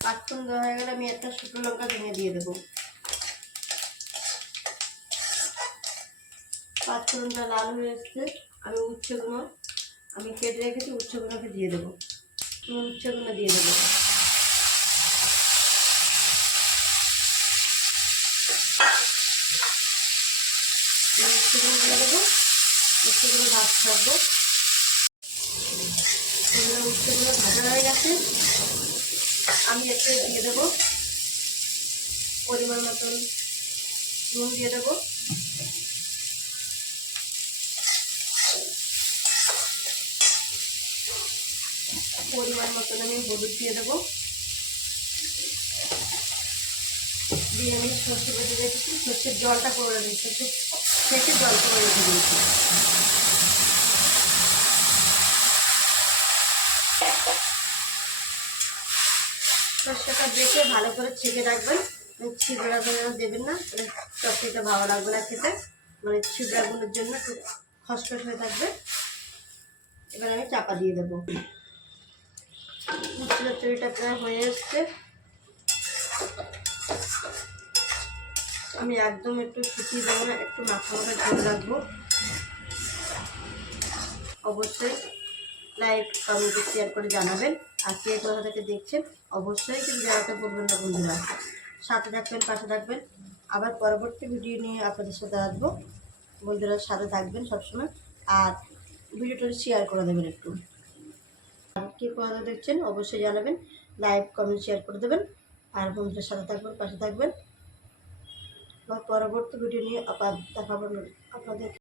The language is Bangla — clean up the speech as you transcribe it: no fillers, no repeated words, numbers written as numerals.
পাঁচফোড়ন দেওয়া হয়ে গেলে আমি একটা শুকনো লঙ্কা ভেঙে দিয়ে দেবো। পাঁচফোড়নটা লাল হয়ে এসছে, আমি উচ্ছেগুলো আমি কেটে রেখেছি, উচ্ছেগুলোকে দিয়ে দেবো। উচ্ছেগুলো দিয়ে দেবো। উচ্ছেগুলো দিয়ে দেবো, উচ্ছেগুলো ভাত থাকবো। উচ্ছেগুলো ভাজা হয়ে গেছে, আমি এতে দিয়ে দেবো পরিমাণ মতন নুন দিয়ে দেবো। পরিমাণ মতন আমি হলুদ দিয়ে দেবো। দিয়ে আমি সর্ষে বেটে রেখেছি, সর্ষের জলটা করে রেখেছি, সেটা জল করে রেখে দিয়েছি। সর্ষেটা বেটে ভালো করে ছেঁকে রাখবেন, ছিবড়া করে দেবেন না, তাহলে তরকারিটা ভালো লাগবে না খেতে, মানে ছিবড়াগুলোর জন্য একটু খসখস হয়ে থাকবে। এবার আমি চাপা দিয়ে দেবো। চচ্চড়িটা প্রায় হয়ে এসছে, আমি একদম একটু শুকিয়ে দেবো না, একটু মাখা মাখা ঝোল রাখবো। অবশ্যই লাইক কমেন্টে শেয়ার করে জানাবেন, আর কে কোথা থেকে দেখছেন অবশ্যই কিন্তু জানাতে বলবেন না বন্ধুরা। সাথে থাকবেন, পাশে থাকবেন, আবার পরবর্তী ভিডিও নিয়ে আপনাদের সাথে আসবো। বন্ধুরা সাথে থাকবেন সবসময়, আর ভিডিওটা শেয়ার করে দেবেন একটু। আর কে কোথা দেখছেন অবশ্যই জানাবেন, লাইক কমেন্ট শেয়ার করে দেবেন, আর বন্ধুদের সাথে থাকবেন, পাশে থাকবেন। পরবর্তী ভিডিও নিয়ে দেখাবো আপনাদের।